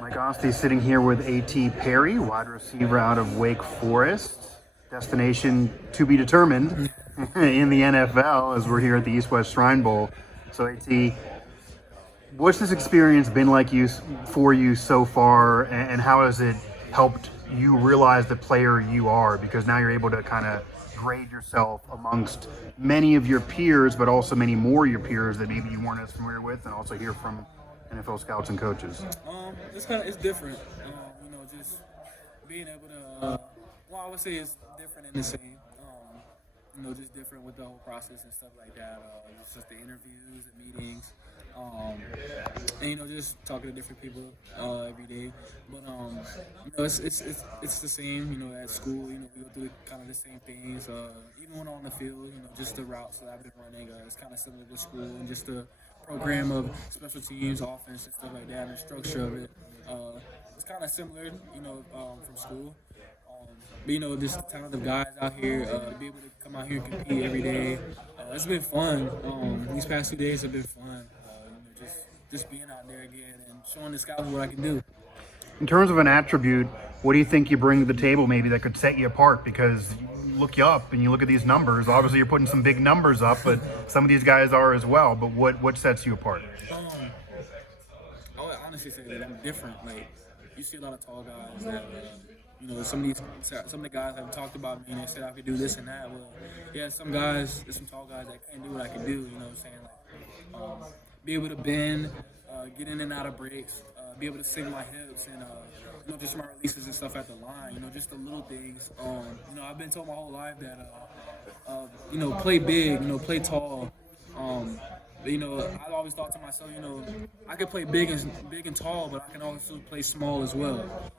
Mike Asti sitting here with A.T. Perry, wide receiver out of Wake Forest. Destination to be determined in the NFL as we're here at the East-West Shrine Bowl. So, A.T., what's this experience been like for you so far, and how has it helped you realize the player you are? Because now you're able to kind of grade yourself amongst many of your peers, but also many more of your peers that maybe you weren't as familiar with, and also hear from NFL scouts and coaches. It's different. Just being able to. Well, I would say it's different in the same. Just different with the whole process and stuff like that. It's just the interviews and meetings, and just talking to different people every day. But it's the same. At school, we go through kind of the same things. Even when on the field, just the routes that I've been running, it's kind of similar to school, and just the program of special teams, offense, and stuff like that, and the structure of it. It's kind of similar, from school. But just the talented guys out here, to be able to come out here and compete every day, it's been fun. These past 2 days have been fun. Just being out there again and showing the scouts what I can do. In terms of an attribute, what do you think you bring to the table maybe that could set you apart? Because you look you up and you look at these numbers. Obviously, you're putting some big numbers up, but some of these guys are as well. But what sets you apart? I would honestly say that I'm different. Like, you see a lot of tall guys that, some of the guys have talked about me and they said I could do this and that. Well, yeah, there's some tall guys that can't do what I can do. You know what I'm saying? Like, be able to bend, get in and out of breaks, be able to sink my hips, and just my releases and stuff at the line. Just the little things. I've been told my whole life that, play big, play tall. But, I've always thought to myself, I can play big and tall, but I can also play small as well.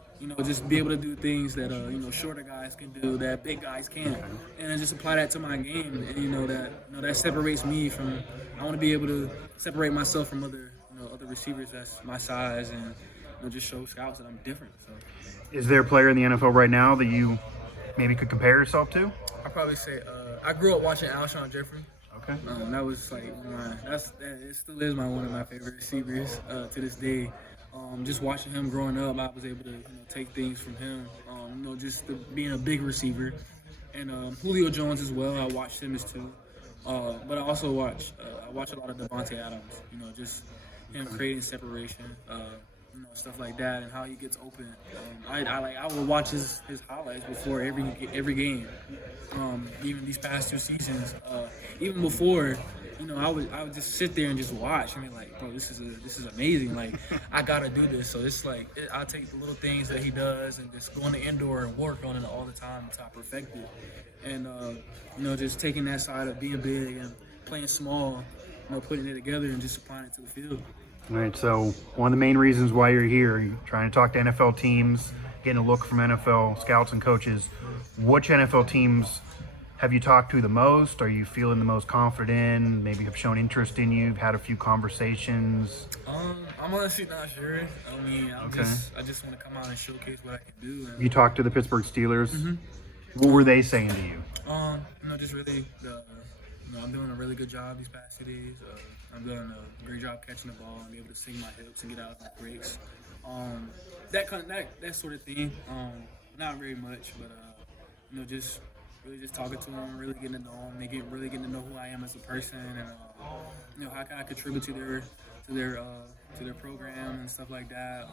Just be able to do things that shorter guys can do, that big guys can't, and then just apply that to my game. And that separates me from. I want to be able to separate myself from other receivers that's my size, and just show scouts that I'm different. So, is there a player in the NFL right now that you maybe could compare yourself to? I'd probably say I grew up watching Alshon Jeffrey. Okay. That was like it still is one of my favorite receivers to this day. Just watching him growing up, I was able to take things from him. Just being a big receiver, and Julio Jones as well. I watched him as too, but I also watch a lot of Devontae Adams. Just him creating separation, stuff like that, and how he gets open. I will watch his highlights before every game. Even these past 2 seasons, even before. I would just sit there and just watch. Like, bro, this is amazing. Like, I gotta do this. So it's like I take the little things that he does and just go in the indoor and work on it all the time until I perfect it. And just taking that side of being big and playing small, putting it together and just applying it to the field. All right. So one of the main reasons why you're here, you're trying to talk to NFL teams, getting a look from NFL scouts and coaches. Which NFL teams have you talked to the most? Are you feeling the most confident in? Maybe have shown interest in you? You've had a few conversations? I'm honestly not sure. I just want to come out and showcase what I can do. You talked to the Pittsburgh Steelers. Mm-hmm. What were they saying to you? Just really, I'm doing a really good job these past 2 days. I'm doing a great job catching the ball and be able to sink my hips and get out of my breaks. That sort of thing. Not very much, but just really just talking to them, really getting to know them, really getting to know who I am as a person, and how can I contribute to their program and stuff like that.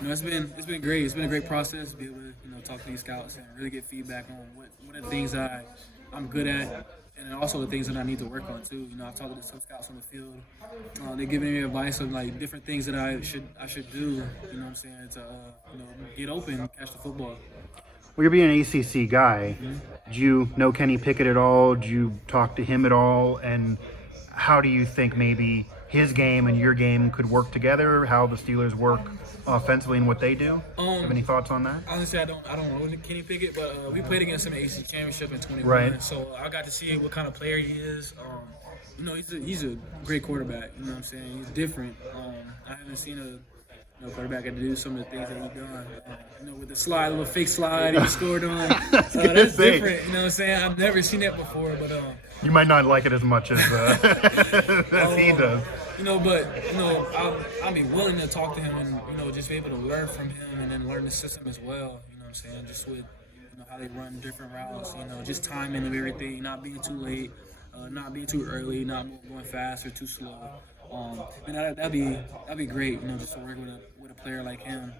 It's been great. It's been a great process to be able to talk to these scouts and really get feedback on what are the things that I'm good at, and also the things that I need to work on too. I've talked to some scouts on the field. They're giving me advice on like different things that I should do. You know what I'm saying, to get open, catch the football. Well, you're being an ACC guy. Mm-hmm. Do you know Kenny Pickett at all? Do you talk to him at all? And how do you think maybe his game and your game could work together? How the Steelers work offensively and what they do? Have any thoughts on that? Honestly, I don't know Kenny Pickett, but we played against him in the ACC championship in 2021. Right. So I got to see what kind of player he is. He's a great quarterback. You know what I'm saying? He's different. I haven't seen quarterback got to do some of the things that he's done. With the slide, a little fake slide he scored on. That's different. You know what I'm saying? I've never seen that before, but you might not like it as much as, as he does. I'll be willing to talk to him and just be able to learn from him and then learn the system as well. You know what I'm saying? Just with how they run different routes. Just timing of everything, not being too late, not being too early, not going fast or too slow. That'd be great. Just to work with a player like him.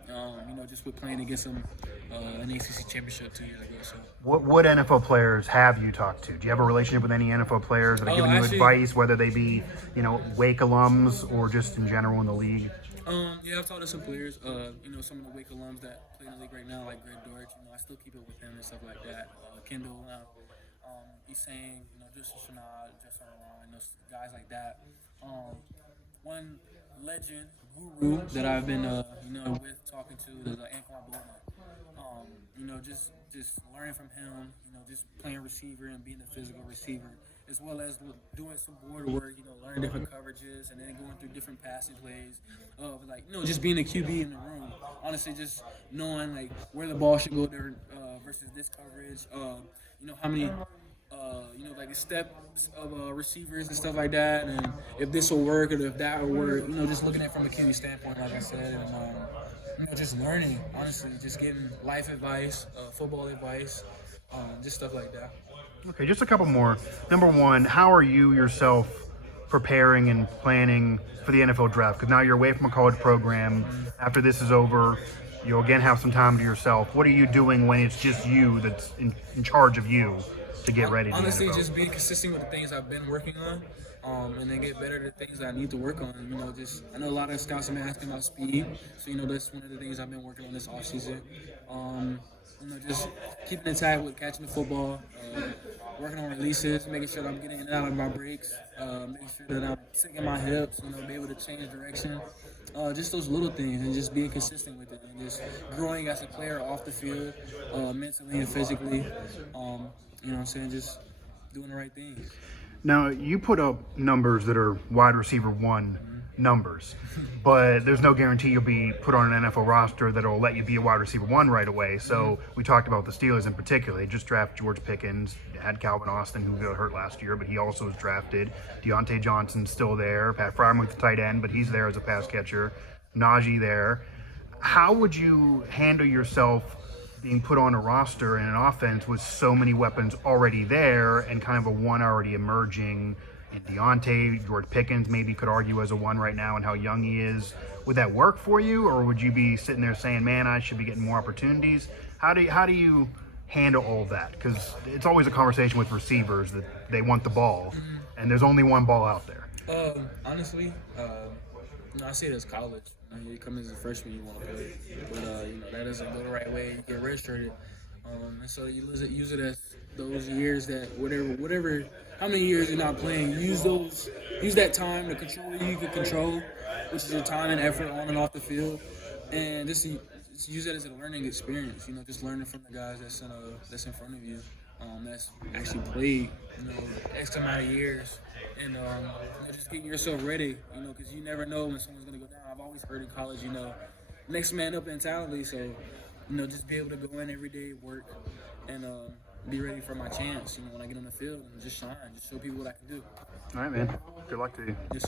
Just with playing against him an ACC championship 2 years ago. So. What NFL players have you talked to? Do you have a relationship with any NFL players that are giving you advice, whether they be, Wake alums or just in general in the league? Yeah, I've talked to some players. Some of the Wake alums that play in the league right now, like Greg Dortch. I still keep it with him and stuff like that. Kendall, he's saying, Justin Shanad, Justin Ron, guys like that. One legend, guru that I've been, with talking to is Anquan Boldman. Just learning from him, just playing receiver and being a physical receiver, as well as doing some board work, learning different coverages and then going through different passing plays. Just being a QB in the room. Honestly, just knowing where the ball should go there versus this coverage. How many. The steps of receivers and stuff like that, and if this will work or if that will work. Just looking at it from a QB standpoint, like I said, and just learning. Honestly, just getting life advice, football advice, just stuff like that. Okay, just a couple more. Number one, how are you yourself preparing and planning for the NFL draft? Because now you're away from a college program. After this is over, you'll again have some time to yourself. What are you doing when it's just you that's in charge of you to get ready? Honestly, just being consistent with the things I've been working on, and then get better at the things that I need to work on. I know a lot of scouts have been asking about speed, so that's one of the things I've been working on this offseason. Just keeping in tight with catching the football, working on releases, making sure that I'm getting in and out of my breaks, making sure that I'm sinking my hips, be able to change direction. Just those little things, and just being consistent with it, and just growing as a player off the field, mentally and physically. Just doing the right things. Now, you put up numbers that are wide receiver one numbers, but there's no guarantee you'll be put on an NFL roster that'll let you be a wide receiver one right away. So we talked about the Steelers in particular. They just drafted George Pickens, had Calvin Austin, who got hurt last year, but he also was drafted. Deontay Johnson's still there. Pat Fryermuth, the tight end, but he's there as a pass catcher. Najee there. How would you handle yourself being put on a roster in an offense with so many weapons already there and kind of a one already emerging? And Deontay, George Pickens maybe could argue as a one right now and how young he is. Would that work for you, or would you be sitting there saying, man, I should be getting more opportunities? How do you handle all of that? Because it's always a conversation with receivers that they want the ball, and there's only one ball out there. Honestly, I see it as college. You come as a freshman, you want to play, but that doesn't go the right way. You get redshirted, and so you use it as those years that whatever, how many years you're not playing, use that time to control what you can control, which is your time and effort on and off the field, and just use that as a learning experience. Just learning from the guys that's in front of you, that's actually played, X amount of years. And just getting yourself ready, because you never know when someone's gonna go down. I've always heard in college, next man up mentality. So, just be able to go in every day, work, and be ready for my chance. When I get on the field, and just shine, just show people what I can do. All right, man. Good luck to you. Yes,